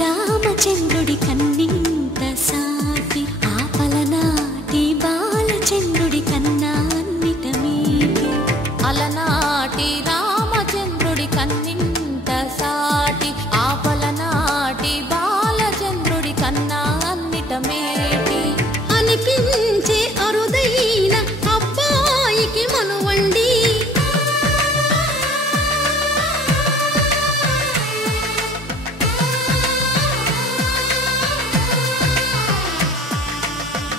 రామచంద్రుడి కన్నింత సాటి ఆపలనాటి బాలచంద్రుడి కన్నా అన్నిట మీటి అలనాటి రామచంద్రుడి కన్నింత సాటి ఆపలనాటి బాలచంద్రుడి కన్నా అన్నిట మేటి అనిపించే అరుదైన అబ్బాయికి మనువండి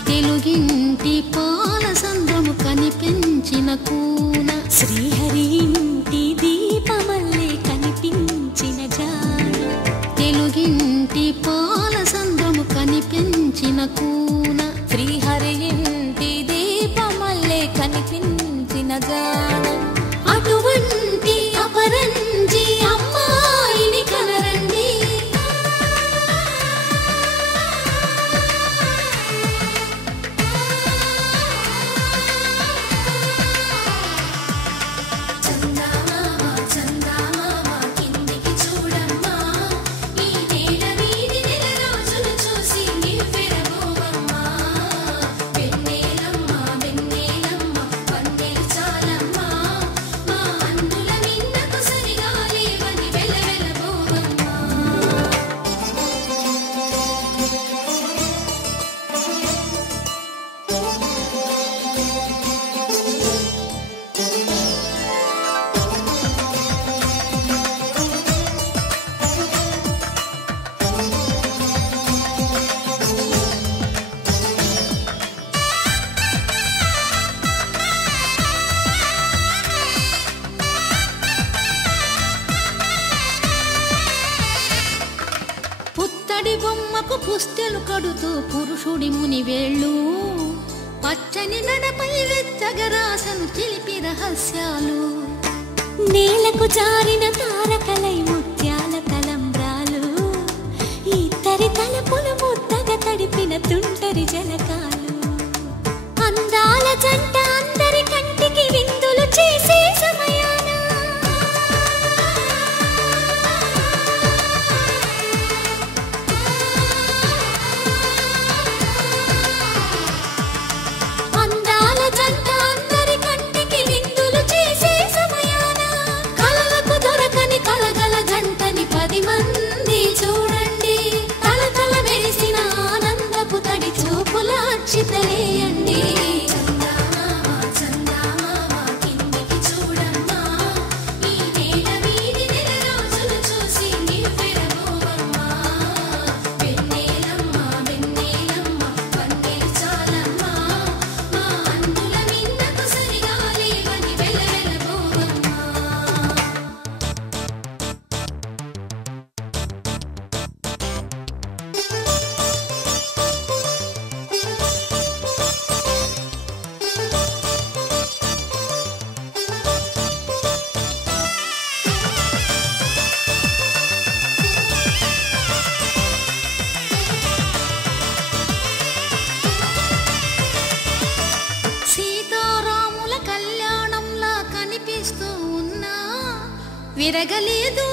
తెలుగింటి పాలసంద్రము కనిపించిన కూన శ్రీహరి ఇంటి దీపమల్లే కనిపించిన జాడ తెలుగింటి పాలసంద్రము కనిపించిన కూన శ్రీహరి ఇంటి దీపమల్లే కనిపించిన జాడ అటువంటి అపరంజి అమ్మాయిని కనరండి పుత్తడి బొమ్మకు పుస్తెలు కడుతూ పురుషుడి ముని వేళ్ళు పచ్చని నడపై వెచ్చగరాసను చిలిపి రహస్యాలు నేలకు జారిన తారకలై ముత్యాల తలంబ్రాలు ఇద్దరి తలపులు ముద్దగా తడిపిన తుంటరి జలకాలు అందాల జంట అందరి కంటికి విందులు చేసే సమయాన అందాల జంట అందరి కంటికి విందులు చేసే సమయాన కలలకు దొరకని కలగల జంటని 10 మంది చూడండి తలతల మెరిసిన ఆనందపు తడి చూపుల అక్షితలేయండి సీతారాముల కళ్యాణంలా కనిపిస్తూ ఉన్నా విరగలేదు